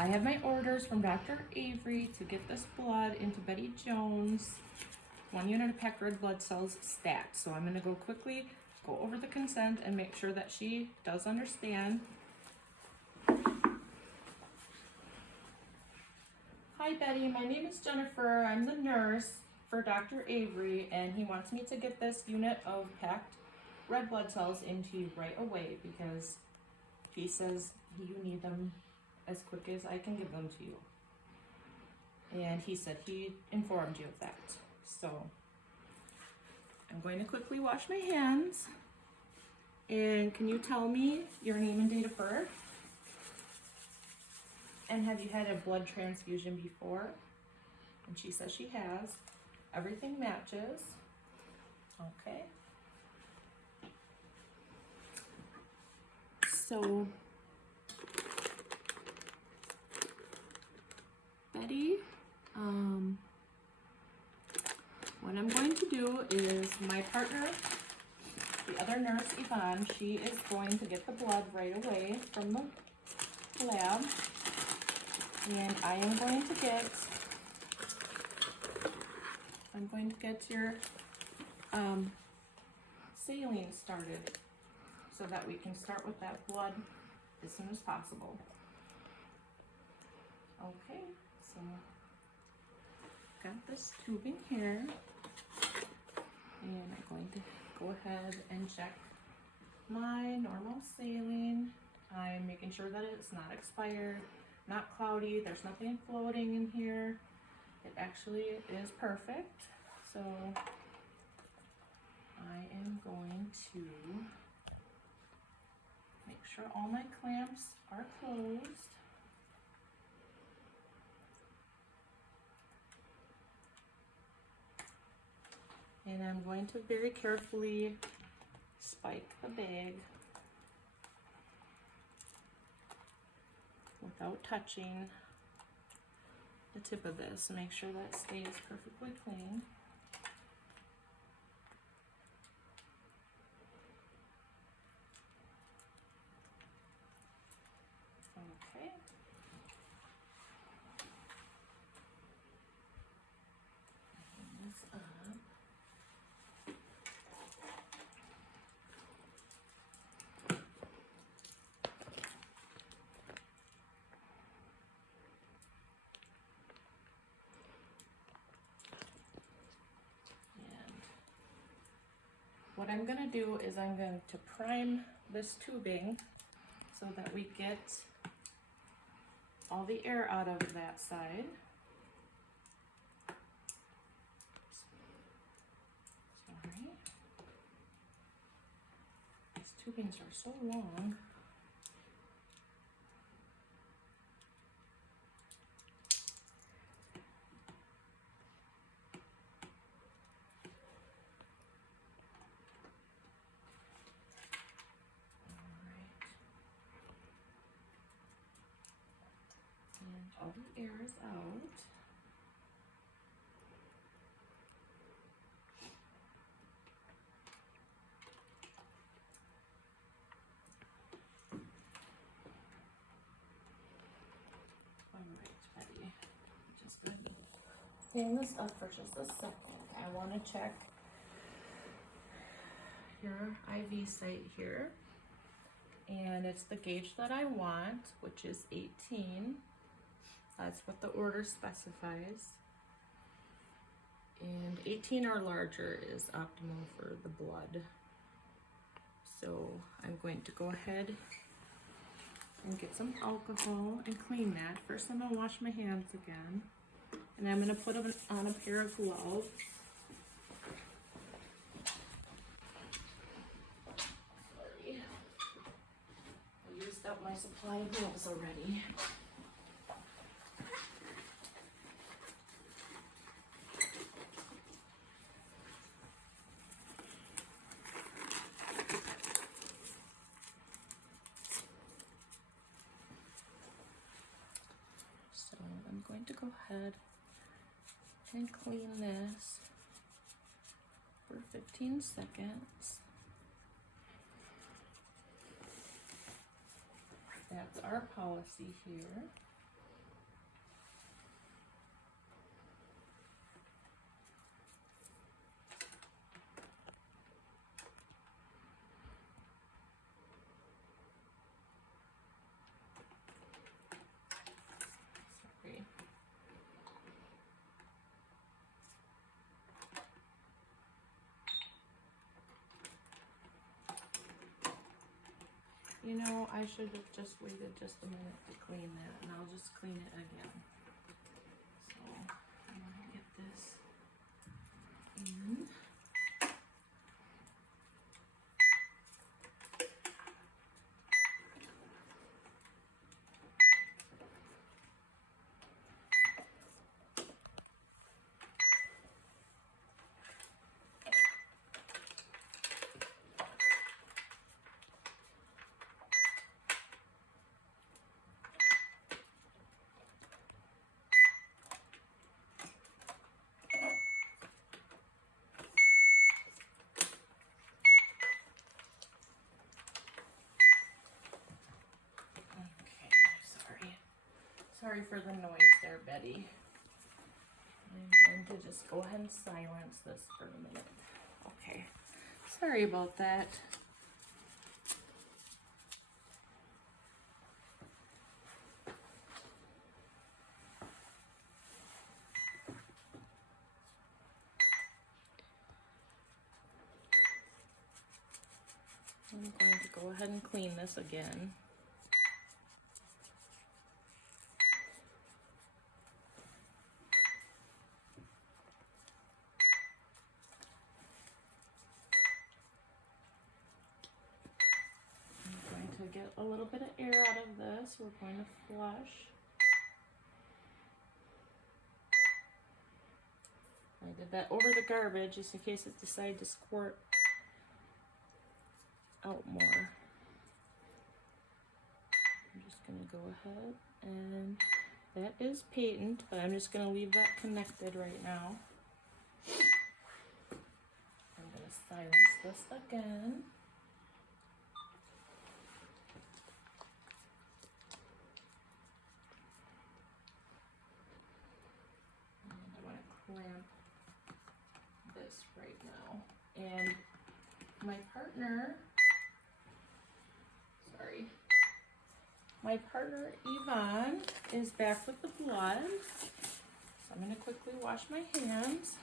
I have my orders from Dr. Avery to get this blood into Betty Jones. 1 unit of packed red blood cells stat. So I'm gonna go quickly, go over the consent and make sure that she does understand. Hi Betty, my name is Jennifer. I'm the nurse for Dr. Avery, and he wants me to get this unit of packed red blood cells into you right away because he says you need them as quick as I can give them to you. And he said he informed you of that. So I'm going to quickly wash my hands. And can you tell me your name and date of birth? And have you had a blood transfusion before? And she says she has. Everything matches. Okay. So, Betty, what I'm going to do is my partner, the other nurse, Yvonne, she is going to get the blood right away from the lab. And I am going to get your saline started so that we can start with that blood as soon as possible. Okay, so got this tubing here, and I'm going to go ahead and check my normal saline. I'm making sure that it's not expired, not cloudy, there's nothing floating in here. It actually is perfect. So I am going to make sure all my clamps are closed. And I'm going to very carefully spike the bag without touching the tip of this. Make sure that stays perfectly clean. Okay. Open this up. What I'm going to do is I'm going to prime this tubing so that we get all the air out of that side. Sorry. These tubings are so long. All the air is out. All right, Betty. Just going to clean this up for just a second. I want to check your IV site here. And it's the gauge that I want, which is 18. That's what the order specifies. And 18 or larger is optimal for the blood. So I'm going to go ahead and get some alcohol and clean that. First I'm gonna wash my hands again. And I'm gonna put on a pair of gloves. Sorry. I used up my supply of gloves already. I'm going to go ahead and clean this for 15 seconds. That's our policy here. You know, I should have just waited just a minute to clean that, and I'll just clean it again. So, I'm gonna get this in. Sorry for the noise there, Betty. I'm going to just go ahead and silence this for a minute. Okay. Sorry about that. I'm going to go ahead and clean this again. To get a little bit of air out of this, we're going to flush. I did that over the garbage just in case it decided to squirt out more. I'm just going to go ahead, and that is patent, but I'm just going to leave that connected right now. I'm going to silence this again. Clamp this right now, and my partner Yvonne is back with the blood, so I'm going to quickly wash my hands.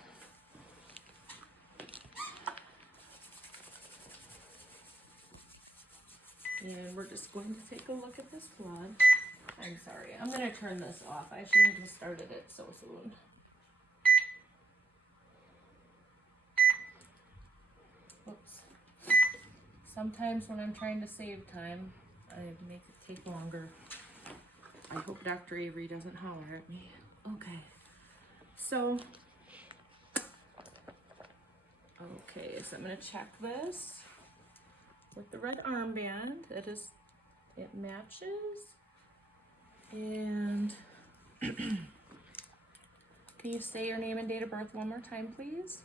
And we're just going to take a look at this blood. I'm sorry, I'm going to turn this off. I shouldn't have started it so soon. Sometimes when I'm trying to save time, I make it take longer. I hope Dr. Avery doesn't holler at me. Okay. So I'm gonna check this with the red armband. It matches. And can you say your name and date of birth one more time, please?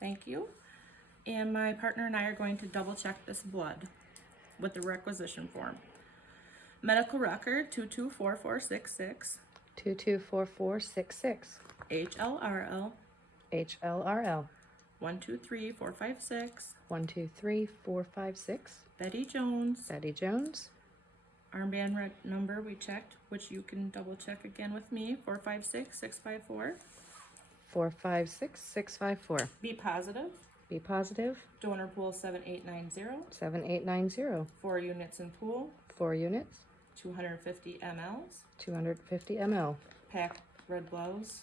Thank you. And my partner and I are going to double check this blood with the requisition form. Medical record 224466. 224466. HLRL. HLRL. 123456. 123456. Betty Jones. Betty Jones. Armband number we checked, which you can double check again with me. 456654. 456654. Be positive. Be positive. Donor pool 7890. 7890. 4 units in pool. 4 units. 250 mLs. 250 ml. Packed red blouse.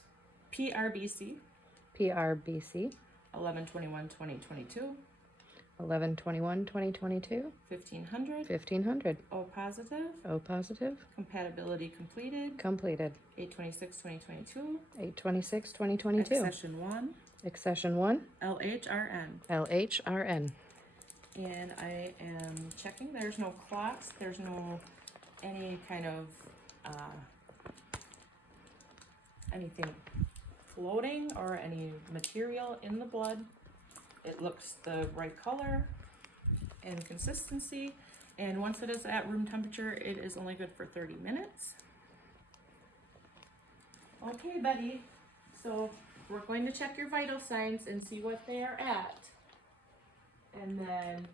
PRBC. PRBC. 11/21/2022. 11/21/2022. 1500. 1500. O positive. O positive. Compatibility completed. Completed. 8/26/2022. 8/26/2022. Accession 1. Accession 1. LHRN. LHRN. And I am checking. There's no clots. There's no any kind of anything floating or any material in the blood. It looks the right color and consistency. And once it is at room temperature, it is only good for 30 minutes. Okay, Betty. So we're going to check your vital signs and see what they are at. And then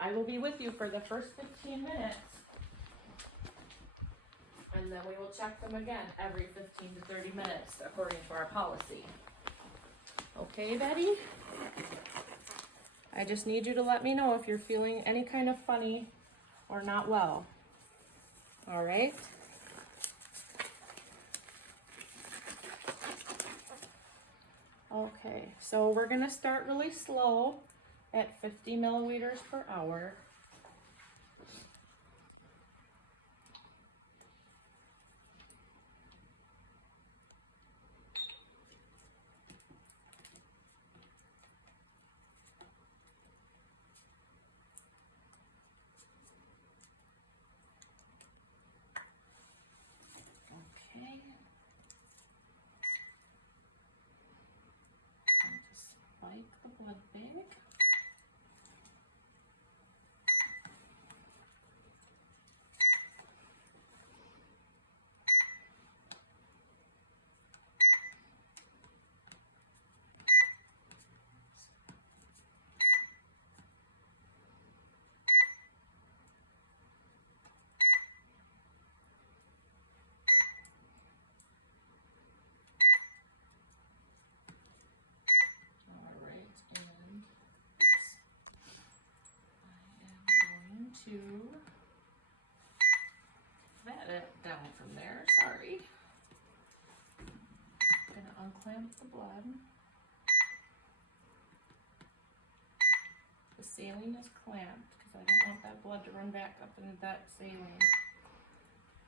I will be with you for the first 15 minutes. And then we will check them again every 15 to 30 minutes according to our policy. Okay, Betty? I just need you to let me know if you're feeling any kind of funny or not well. All right. Okay, so we're gonna start really slow at 50 milliliters per hour. Okay. And just spike the blood bag. To that it down from there, sorry. Gonna unclamp the blood. The saline is clamped because I don't want that blood to run back up into that saline.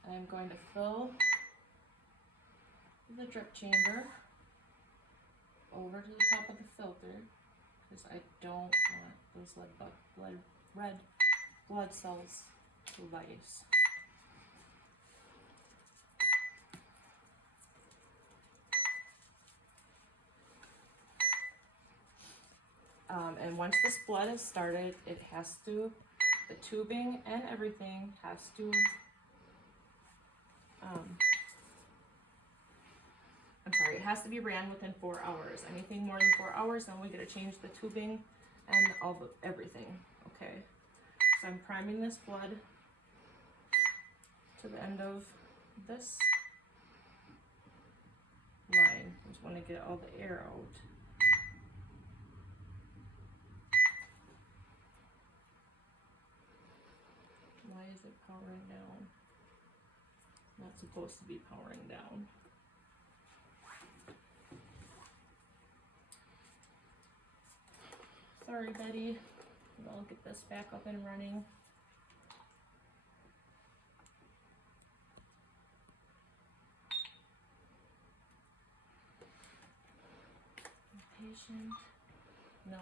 I'm going to fill the drip chamber over to the top of the filter because I don't want those red blood cells to lyse. And once this blood is started, it has to, the tubing and everything has to, it has to be ran within 4 hours. Anything more than 4 hours, then we gotta change the tubing and everything, okay? So I'm priming this blood to the end of this line. I just wanna get all the air out. Why is it powering down? Not supposed to be powering down. Sorry, Betty. I'll get this back up and running. Patient? No.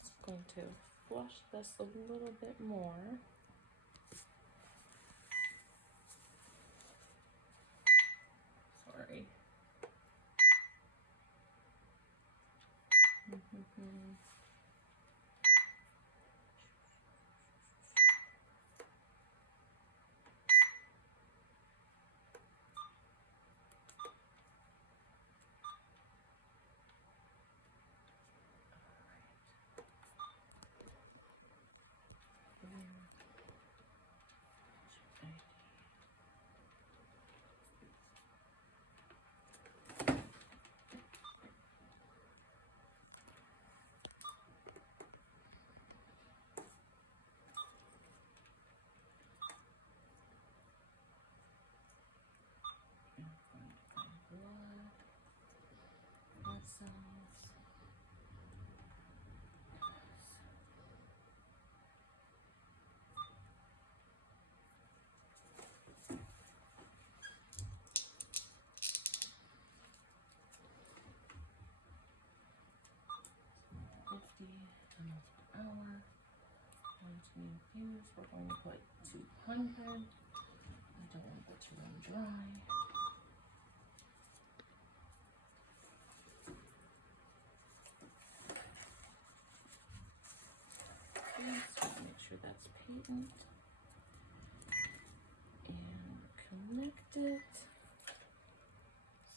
Just going to flush this a little bit more. Sorry. Hour. Going to infuse. We're going to put 200. I don't want it to run dry. Okay, so make sure that's patent and connect it.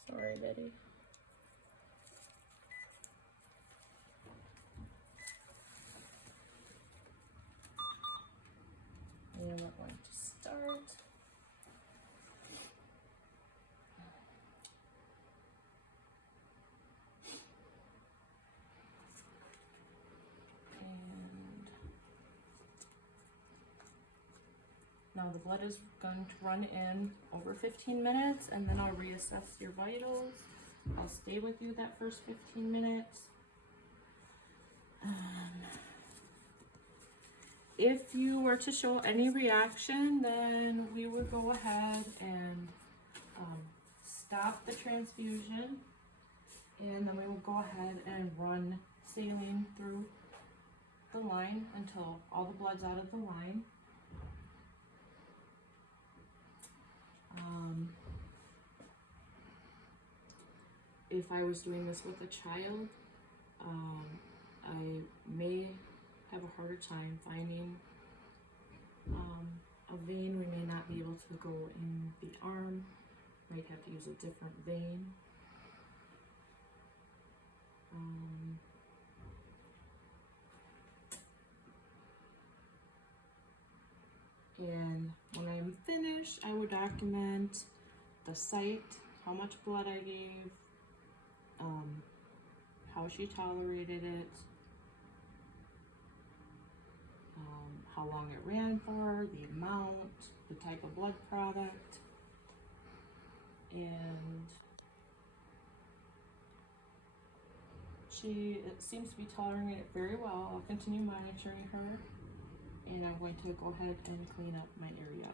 Sorry, Betty. And we're going to start. Now the blood is going to run in over 15 minutes, and then I'll reassess your vitals. I'll stay with you that first 15 minutes. If you were to show any reaction, then we would go ahead and stop the transfusion, and then we will go ahead and run saline through the line until all the blood's out of the line. If I was doing this with a child, I may have a harder time finding a vein. We may not be able to go in the arm. Might have to use a different vein. And when I'm finished, I would document the site, how much blood I gave, how she tolerated it, how long it ran for, the amount, the type of blood product, and it seems to be tolerating it very well. I'll continue monitoring her, and I'm going to go ahead and clean up my area.